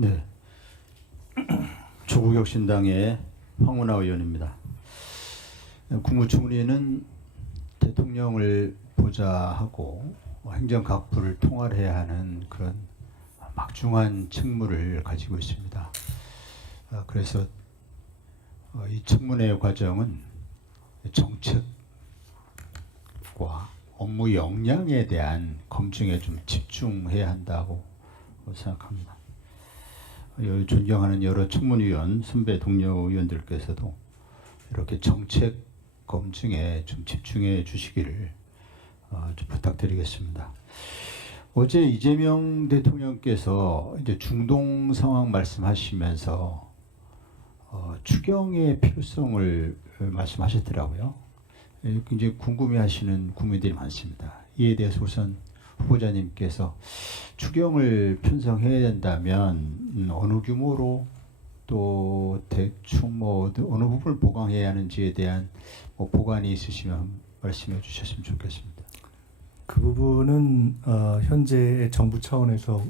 네, 조국혁신당의 황운하 의원입니다. 국무총리는 대통령을 보좌하고 행정각부를 통할해야 하는 그런 막중한 책무를 가지고 있습니다. 그래서 이 청문회 과정은 정책과 업무 역량에 대한 검증에 좀 집중해야 한다고 생각합니다. 존경하는 여러 청문위원, 선배 동료 의원들께서도 이렇게 정책 검증에 좀 집중해 주시기를 좀 부탁드리겠습니다. 어제 이재명 대통령께서 이제 중동 상황 말씀하시면서 추경의 필요성을 말씀하셨더라고요. 굉장히 궁금해하시는 국민들이 많습니다. 이에 대해서 우선 후보자님께서 추경을 편성해야 된다면 어느 규모로 또 대충 어느 부분을 보강해야 하는지에 대한 보관이 있으시면 말씀해 주셨으면 좋겠습니다. 그 부분은 현재 정부 차원에서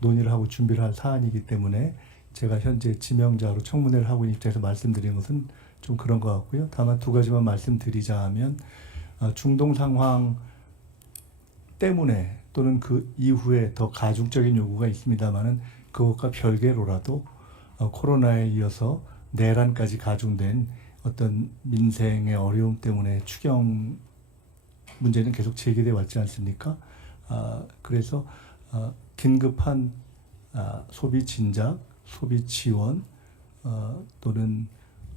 논의를 하고 준비를 할 사안이기 때문에 제가 현재 지명자로 청문회를 하고 있는 입장에서 말씀드리는 것은 좀 그런 것 같고요. 다만 두 가지만 말씀드리자 하면 중동 상황 때문에 또는 그 이후에 더 가중적인 요구가 있습니다만은 그것과 별개로라도 코로나에 이어서 내란까지 가중된 어떤 민생의 어려움 때문에 추경 문제는 계속 제기돼 왔지 않습니까? 그래서 긴급한 소비 진작, 소비 지원 또는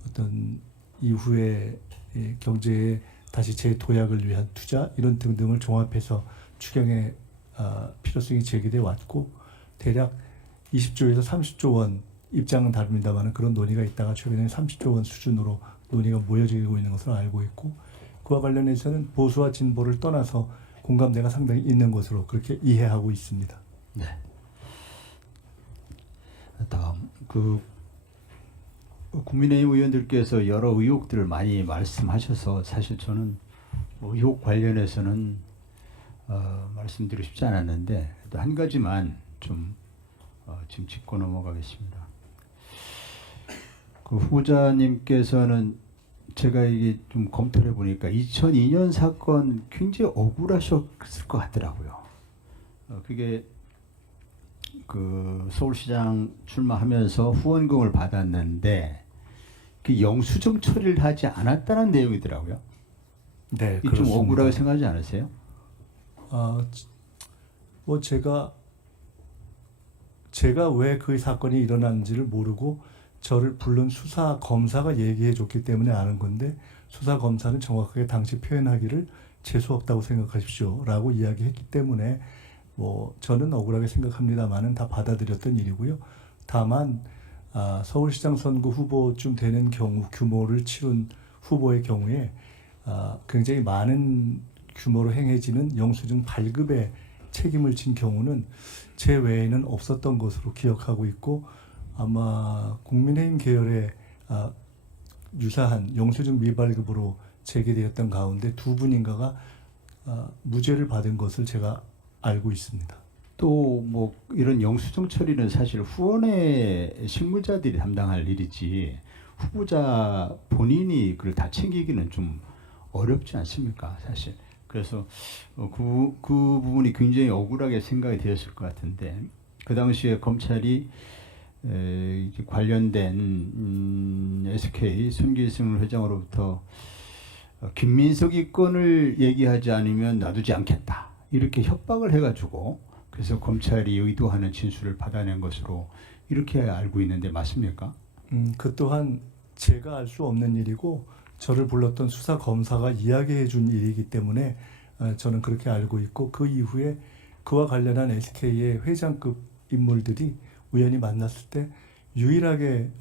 어떤 이후에 경제에 다시 재도약을 위한 투자 이런 등등을 종합해서 추경의 필요성이 제기돼 왔고 대략 20조에서 30조 원 입장은 다릅니다만 그런 논의가 있다가 최근에 30조 원 수준으로 논의가 모여지고 있는 것으로 알고 있고 그와 관련해서는 보수와 진보를 떠나서 공감대가 상당히 있는 것으로 그렇게 이해하고 있습니다. 네. 다음 국민의힘 의원들께서 여러 의혹들을 많이 말씀하셔서 사실 저는 의혹 관련해서는 말씀드리고 싶지 않았는데 또 한 가지만 좀 지금 짚고 넘어가겠습니다. 그 후보자님께서는 제가 이게 좀 검토를 해보니까 2002년 사건 굉장히 억울하셨을 것 같더라고요. 그게 그 서울시장 출마하면서 후원금을 받았는데 그 영수증 처리를 하지 않았다는 내용이더라고요. 네, 좀 억울하게 생각하지 않으세요? 뭐 제가 왜 그 사건이 일어났는지를 모르고 저를 부른 수사 검사가 얘기해 줬기 때문에 아는 건데 수사 검사는 정확하게 당시 표현하기를 재수 없다고 생각하십시오라고 이야기했기 때문에 뭐 저는 억울하게 생각합니다만은 다 받아들였던 일이고요. 다만 서울시장 선거 후보쯤 되는 경우 규모를 치룬 후보의 경우에 굉장히 많은 규모로 행해지는 영수증 발급에 책임을 진 경우는 제 외에는 없었던 것으로 기억하고 있고 아마 국민의힘 계열의 유사한 영수증 미발급으로 제기되었던 가운데 두 분인가가 무죄를 받은 것을 제가 알고 있습니다. 또 뭐 이런 영수증 처리는 사실 후원의 실무자들이 담당할 일이지 후보자 본인이 그걸 다 챙기기는 좀 어렵지 않습니까, 사실. 그래서 그 부분이 굉장히 억울하게 생각이 되었을 것 같은데 그 당시에 검찰이 관련된 SK 손기승 회장으로부터 김민석이 건을 얘기하지 않으면 놔두지 않겠다 이렇게 협박을 해가지고 그래서 검찰이 의도하는 진술을 받아낸 것으로 이렇게 알고 있는데 맞습니까? 그 또한 제가 알 수 없는 일이고 저를 불렀던 수사 검사가 이야기해 준 일이기 때문에 저는 그렇게 알고 있고 그 이후에 그와 관련한 SK의 회장급 인물들이 우연히 만났을 때 유일하게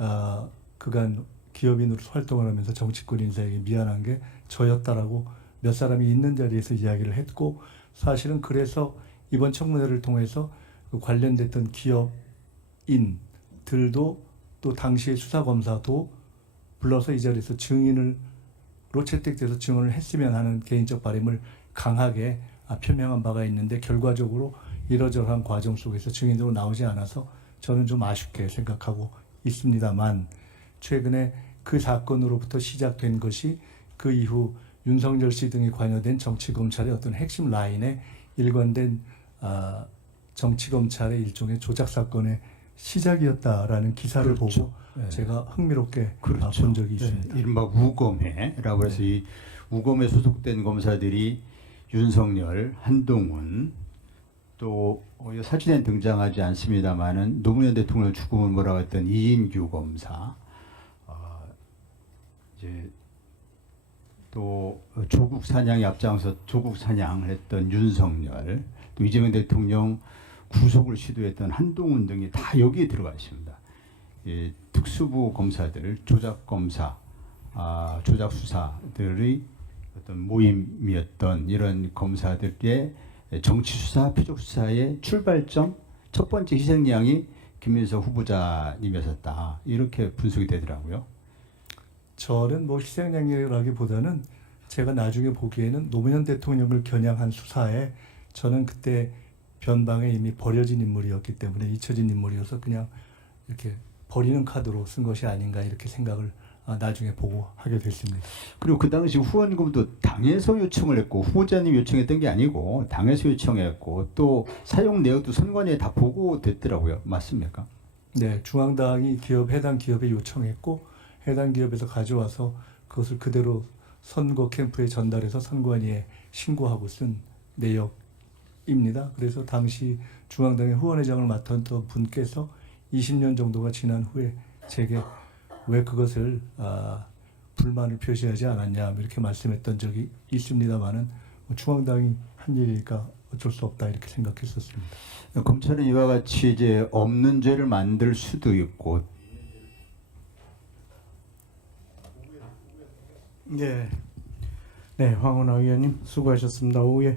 그간 기업인으로 활동을 하면서 정치권 인사에게 미안한 게 저였다라고 몇 사람이 있는 자리에서 이야기를 했고 사실은 그래서 이번 청문회를 통해서 그 관련됐던 기업인들도 또 당시의 수사검사도 불러서 이 자리에서 증인으로 채택돼서 증언을 했으면 하는 개인적 바람을 강하게 표명한 바가 있는데 결과적으로 이러저러한 과정 속에서 증인으로 나오지 않아서 저는 좀 아쉽게 생각하고 있습니다만, 최근에 그 사건으로부터 시작된 것이 그 이후 윤석열 씨 등이 관여된 정치검찰의 어떤 핵심 라인에 일관된 정치검찰의 일종의 조작 사건의 시작이었다라는 기사를 그렇죠. 보고 네. 제가 흥미롭게 그렇죠. 본 적이 있습니다. 네, 이른바 우검회라고 해서 이 우검에 소속된 검사들이 윤석열, 한동훈, 또 사진에 등장하지 않습니다만은 노무현 대통령 죽음을 몰아갔던 이인규 검사, 이제 또 조국 사냥에 앞장서 조국 사냥을 했던 윤석열, 또 이재명 대통령 구속을 시도했던 한동훈 등이 다 여기에 들어가 있습니다. 예, 특수부 검사들, 조작 검사, 조작 수사들의 어떤 모임이었던 이런 검사들의 정치 수사, 표적 수사의 출발점, 첫 번째 희생양이 김민석 후보자님이었다. 이렇게 분석이 되더라고요. 저는 뭐 희생양이라기보다는 제가 나중에 보기에는 노무현 대통령을 겨냥한 수사에 저는 그때 변방에 이미 버려진 인물이었기 때문에 잊혀진 인물이어서 그냥 이렇게 버리는 카드로 쓴 것이 아닌가 이렇게 생각을 나중에 보고 하게 됐습니다. 그리고 그 당시 후원금도 당에서 요청을 했고 후보자님 요청했던 게 아니고 당에서 요청했고 또 사용 내역도 선관위에 다 보고됐더라고요. 맞습니까? 네, 중앙당이 해당 기업에 요청했고 해당 기업에서 가져와서 그것을 그대로 선거 캠프에 전달해서 선관위에 신고하고 쓴 내역입니다. 그래서 당시 중앙당의 후원회장을 맡았던 분께서 20년 정도가 지난 후에 제게 왜 그것을 불만을 표시하지 않았냐 이렇게 말씀했던 적이 있습니다만은 중앙당이 한 일이니까 어쩔 수 없다 이렇게 생각했었습니다. 검찰은 이와 같이 이제 없는 죄를 만들 수도 있고. 네, 황운하 의원님 수고하셨습니다. 오후에